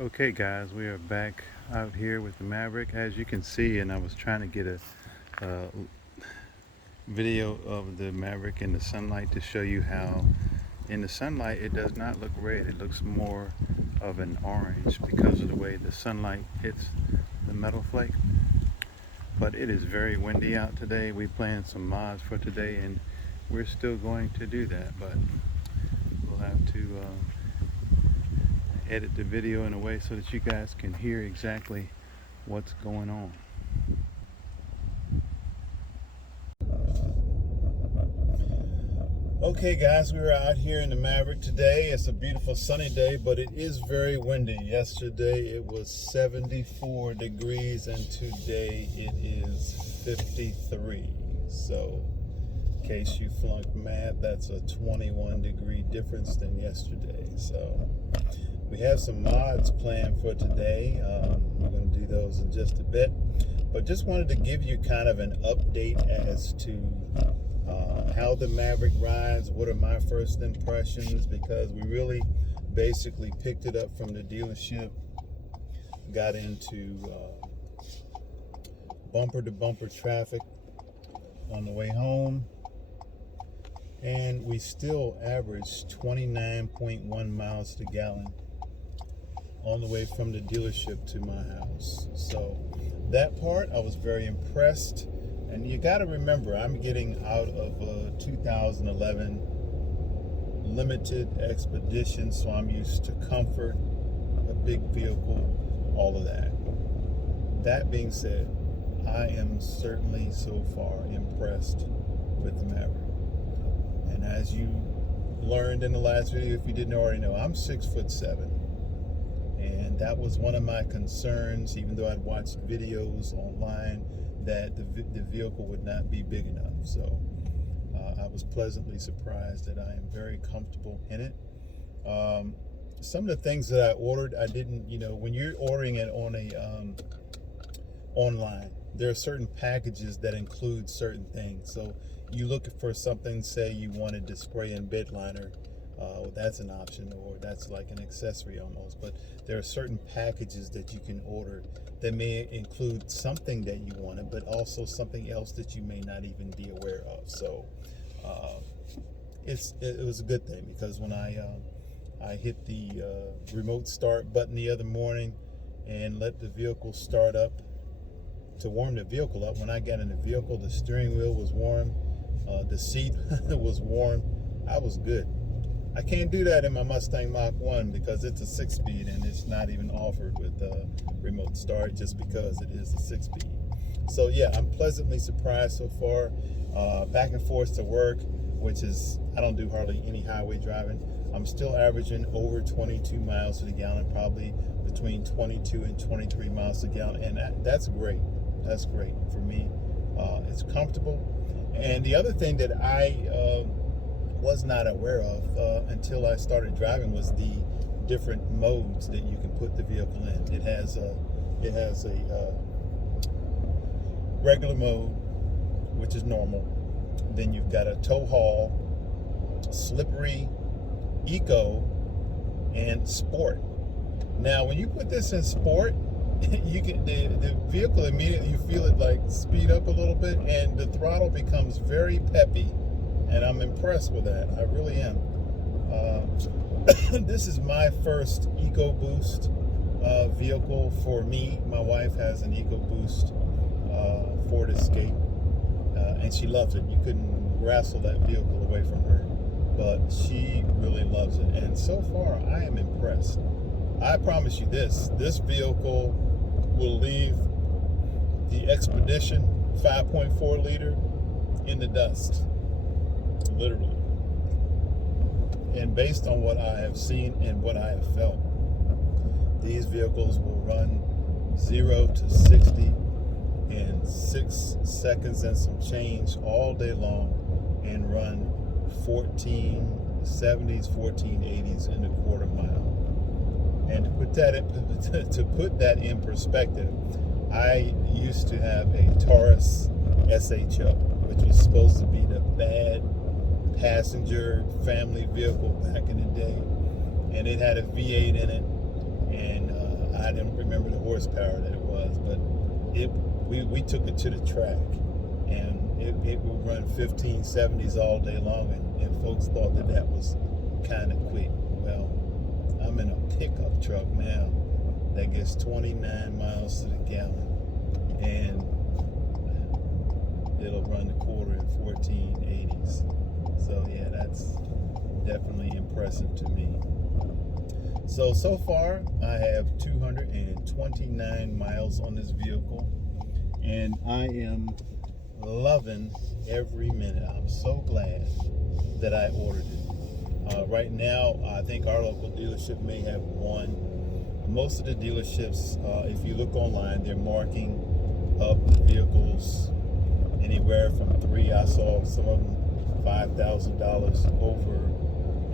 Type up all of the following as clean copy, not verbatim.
Okay guys, we are back out here with the Maverick, as you can see, and I was trying to get a video of the Maverick in the sunlight to show you how in the sunlight it does not look red. It looks more of an orange because of the way the sunlight hits the metal flake. But it is very windy out today. We planned some mods for today and we're still going to do that, but we'll have to edit the video in a way so that you guys can hear exactly what's going on. Okay guys, we're out here in the Maverick today. It's a beautiful sunny day, but it is very windy. Yesterday it was 74 degrees and today it is 53. So in case you flunked math, that's a 21 degree difference than yesterday. So we have some mods planned for today. We're going to do those in just a bit, but just wanted to give you kind of an update as to how the Maverick rides, what are my first impressions, because we really basically picked it up from the dealership, got into bumper to bumper traffic on the way home, and we still averaged 29.1 miles to the gallon on the way from the dealership to my house. So that part I was very impressed. And you got to remember, I'm getting out of a 2011 limited expedition, so I'm used to comfort, a big vehicle, all of that. That being said, I am certainly so far impressed with the Maverick. And as you learned in the last video, if you didn't already know, I'm 6'7". And that was one of my concerns, even though I'd watched videos online, that the vehicle would not be big enough. So I was pleasantly surprised that I am very comfortable in it. Some of the things that I ordered, I didn't, when you're ordering it on a online, there are certain packages that include certain things. So you look for something, say you wanted to spray in bed liner, that's an option, or that's like an accessory almost. But there are certain packages that you can order that may include something that you wanted, but also something else that you may not even be aware of. So it was a good thing, because when I hit the remote start button the other morning and let the vehicle start up to warm the vehicle up, when I got in the vehicle, the steering wheel was warm, the seat was warm. I was good. I can't do that in my Mustang Mach-1 because it's a 6-speed and it's not even offered with remote start, just because it is a 6-speed. So yeah, I'm pleasantly surprised so far. Back and forth to work, which is, I don't do hardly any highway driving. I'm still averaging over 22 miles to the gallon, probably between 22 and 23 miles to the gallon, and that's great. That's great for me. It's comfortable. And the other thing that I was not aware of until I started driving was the different modes that you can put the vehicle in. It has a regular mode, which is normal. Then you've got a tow haul, slippery, eco, and sport. Now, when you put this in sport, you can the vehicle immediately, you feel it like speed up a little bit, and the throttle becomes very peppy. And I'm impressed with that. I really am. This is my first EcoBoost vehicle for me. My wife has an EcoBoost Ford Escape, and she loves it. You couldn't wrestle that vehicle away from her, but she really loves it. And so far, I am impressed. I promise you this vehicle will leave the Expedition 5.4 liter in the dust. Literally. And based on what I have seen and what I have felt, these vehicles will run 0 to 60 in 6 seconds and some change all day long, and run 1470s, 1480s in a quarter mile. And to put that in perspective, I used to have a Taurus SHO, which was supposed to be the bad passenger family vehicle back in the day, and it had a V8 in it, and I didn't remember the horsepower that it was, but we took it to the track, and it would run 1570s all day long, and folks thought that was kind of quick. Well, I'm in a pickup truck now that gets 29 miles to the gallon, and it'll run the quarter in 1480s. So yeah, that's definitely impressive to me. So far I have 229 miles on this vehicle, and I am loving every minute. I'm so glad that I ordered it. Right now, I think our local dealership may have one. Most of the dealerships, if you look online, they're marking up the vehicles anywhere from I saw some of them $5,000 over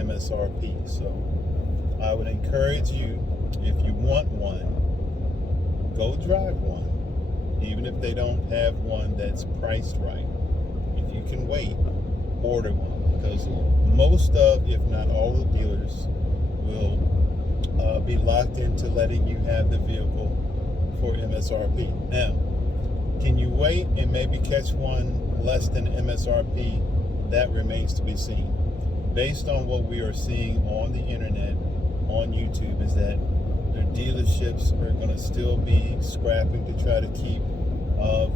MSRP. So I would encourage you, if you want one, go drive one. Even if they don't have one that's priced right. If you can wait, order one. Because most of, if not all the dealers, will be locked into letting you have the vehicle for MSRP. Now, can you wait and maybe catch one less than MSRP? That remains to be seen. Based on what we are seeing on the internet, on YouTube, is that their dealerships are going to still be scrapping to try to keep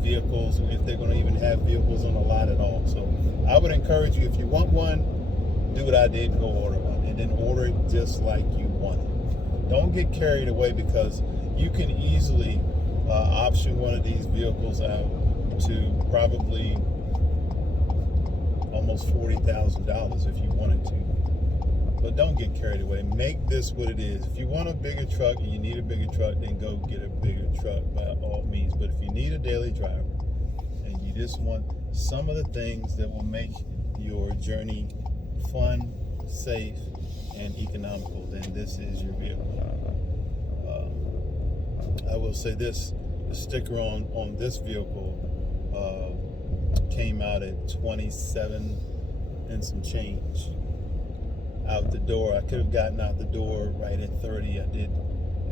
vehicles, if they're going to even have vehicles on the lot at all. So I would encourage you, if you want one, do what I did and go order one, and then order it just like you want it. Don't get carried away, because you can easily option one of these vehicles out to probably almost $40,000 if you wanted to. But don't get carried away. Make this what it is. If you want a bigger truck and you need a bigger truck, then go get a bigger truck by all means. But if you need a daily driver and you just want some of the things that will make your journey fun, safe, and economical, then this is your vehicle. I will say this, the sticker on this vehicle came out at 27 and some change out the door. I could have gotten out the door right at 30. I did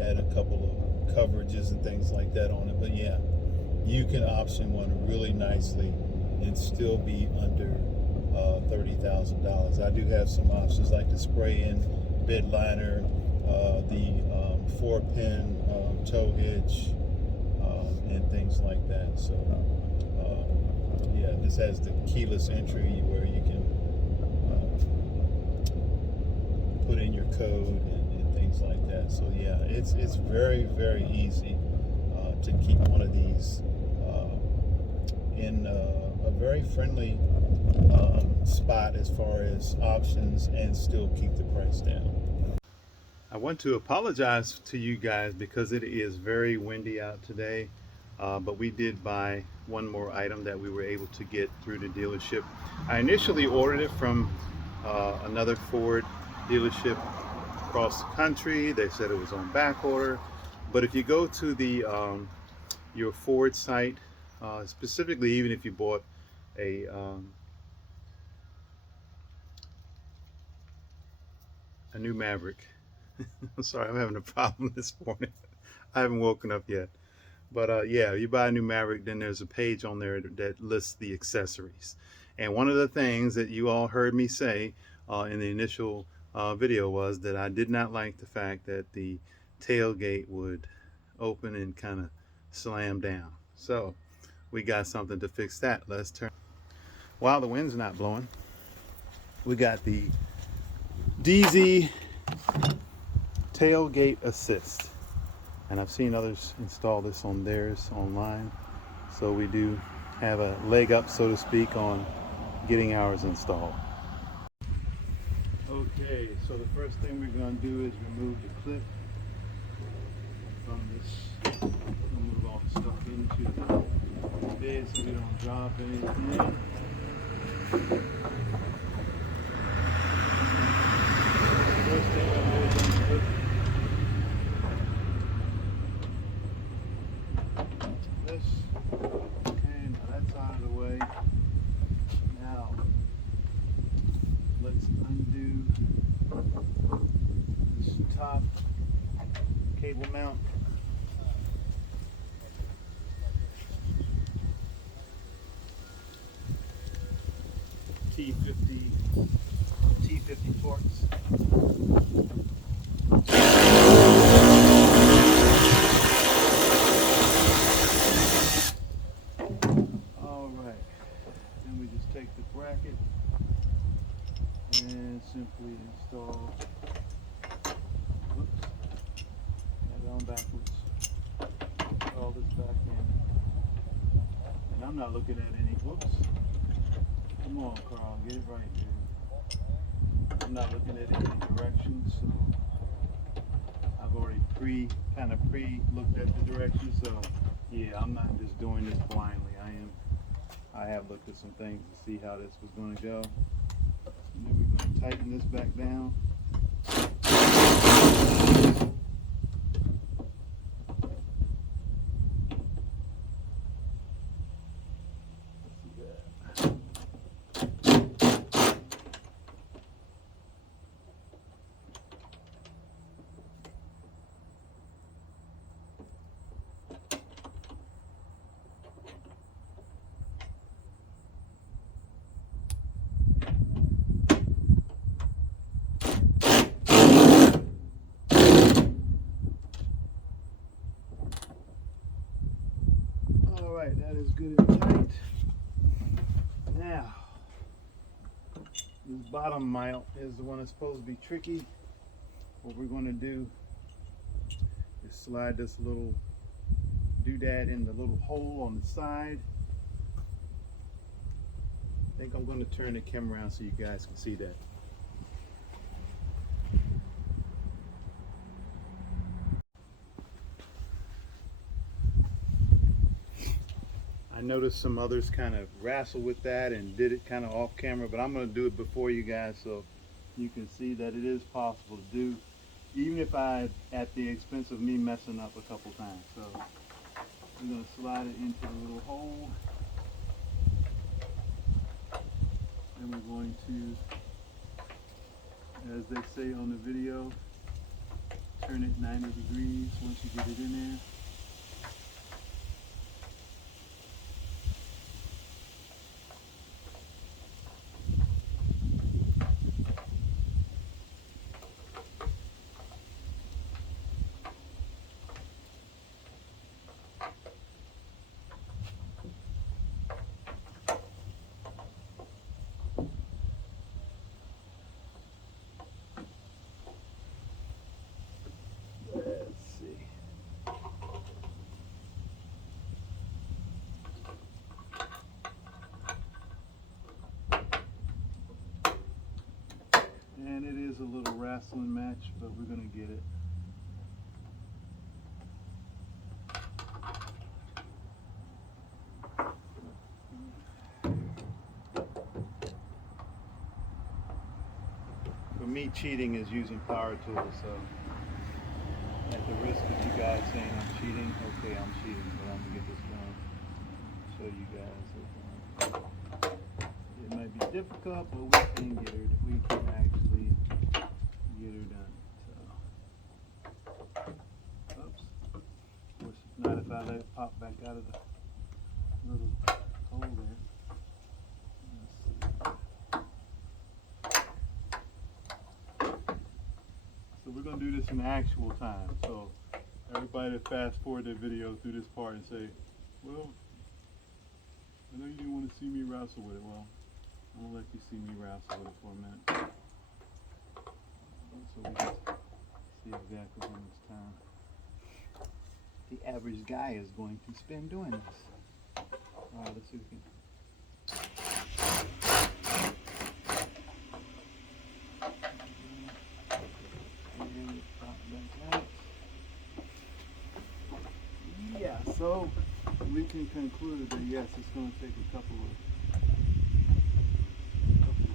add a couple of coverages and things like that on it, but yeah, you can option one really nicely and still be under $30,000. I do have some options like the spray-in bed liner, the 4-pin tow hitch, and things like that. So yeah, this has the keyless entry where you can put in your code and things like that. So yeah, it's very, very easy to keep one of these in a very friendly spot as far as options, and still keep the price down. I want to apologize to you guys because it is very windy out today, but we did buy one more item that we were able to get through the dealership. I initially ordered it from another Ford dealership across the country. They said it was on back order, but if you go to the your Ford site, specifically even if you bought a new Maverick. I'm sorry, I'm having a problem this morning. I haven't woken up yet. But yeah, you buy a new Maverick, then there's a page on there that lists the accessories. And one of the things that you all heard me say in the initial video was that I did not like the fact that the tailgate would open and kind of slam down. So we got something to fix that. Let's turn. While the wind's not blowing, we got the DZ tailgate assist, and I've seen others install this on theirs online, so we do have a leg up, so to speak, on getting ours installed. Okay, so the first thing we're going to do is remove the clip from this. We'll move all the stuff into the bed so we don't drop anything. First thing I'm going to do is put this, okay, now that's out of the way. Now let's undo this top cable mount. T50 torques. All right, then we just take the bracket and simply install. Whoops, got it on backwards. All this back in, and I'm not looking at any. Whoops. Come on, Carl, get it right here. I'm not looking at any directions, so I've already pre-looked at the directions. So yeah, I'm not just doing this blindly. I have looked at some things to see how this was going to go. And then we're going to tighten this back down. Alright, that is good and tight. Now, this bottom mount is the one that's supposed to be tricky. What we're going to do is slide this little doodad in the little hole on the side. I think I'm going to turn the camera around so you guys can see that. I noticed some others kind of wrestled with that and did it kind of off camera, but I'm going to do it before you guys so you can see that it is possible to do, even if at the expense of me messing up a couple times. So we're going to slide it into the little hole, and we're going to, as they say on the video, turn it 90 degrees once you get it in there. And it is a little wrestling match, but we're going to get it. For me, cheating is using power tools, so at the risk of you guys saying I'm cheating, okay, I'm cheating, but I'm going to get this done. Show you guys. It might be difficult, but we can get her. We can actually get her done. So, oops. Of course, if not, if I let it pop back out of the little hole there. So we're going to do this in actual time. So everybody that fast forward their video through this part and say, well, I know you didn't want to see me wrestle with it. Well, I'm going to let you see me wrestle with it for a minute. So we can see exactly how much time the average guy is going to spend doing this. Alright, let's see if we can. Yeah, so we can conclude that yes, it's going to take a couple of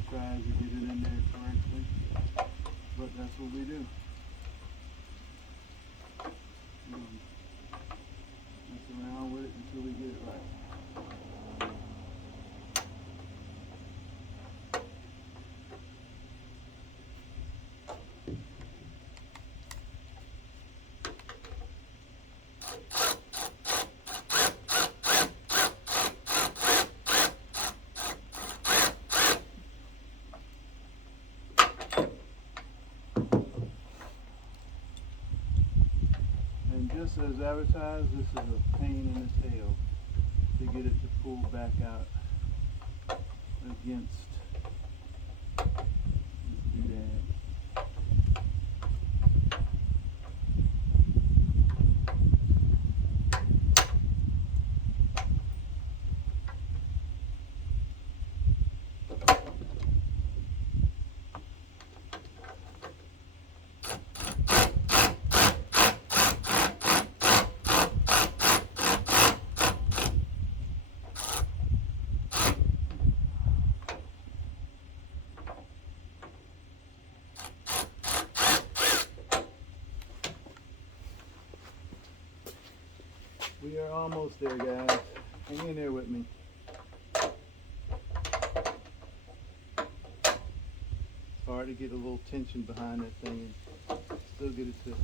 tries to get it in there correctly, but that's what we do. Mess around with it until we get it right. just as advertised, this is a pain in the tail to get it to pull back out against this doodad. We are almost there, guys. Hang in there with me. It's hard to get a little tension behind that thing and still get it to.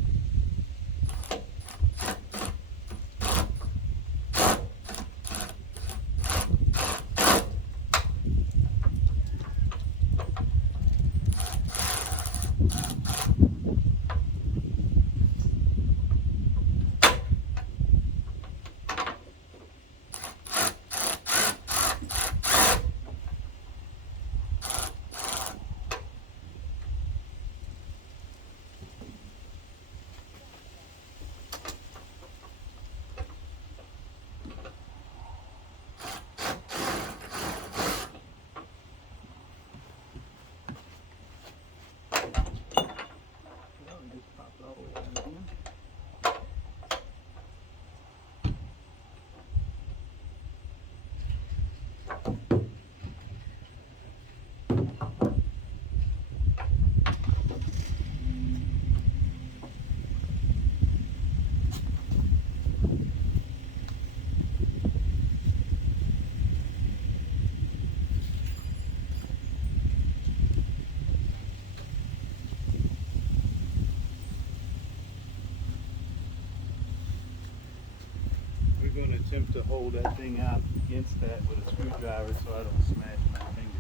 We're going to attempt to hold that thing out against that with a screwdriver so I don't smash my fingers.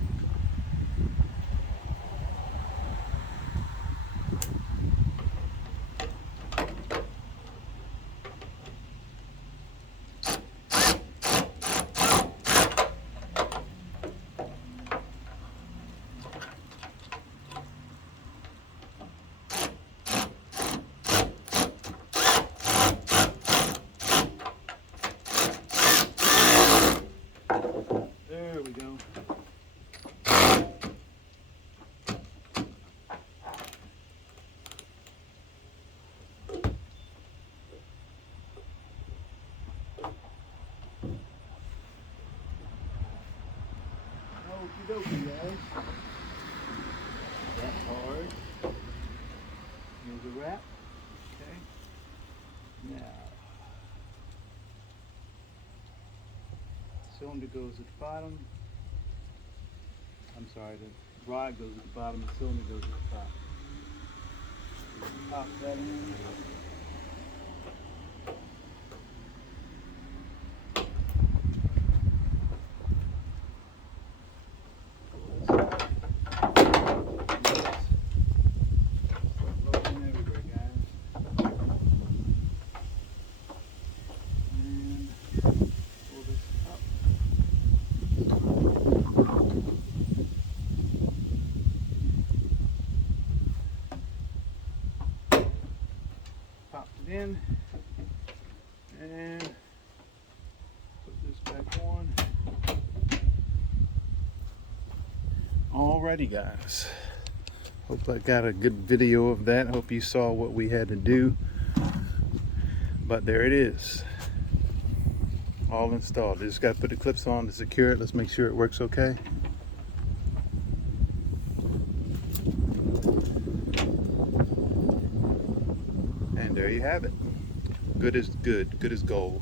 There we go. Okie dokie, guys. That's hard. Here's a wrap. Okay. Now, cylinder goes at the bottom. I'm sorry, the rod goes at the bottom, the cylinder goes at the top. Pop that in. In and put this back on. Alrighty, guys, hope I got a good video of that. Hope you saw what we had to do, but there it is, all installed. Just got to put the clips on to secure it. Let's make sure it works okay. And there you have it. Good as good, good as gold.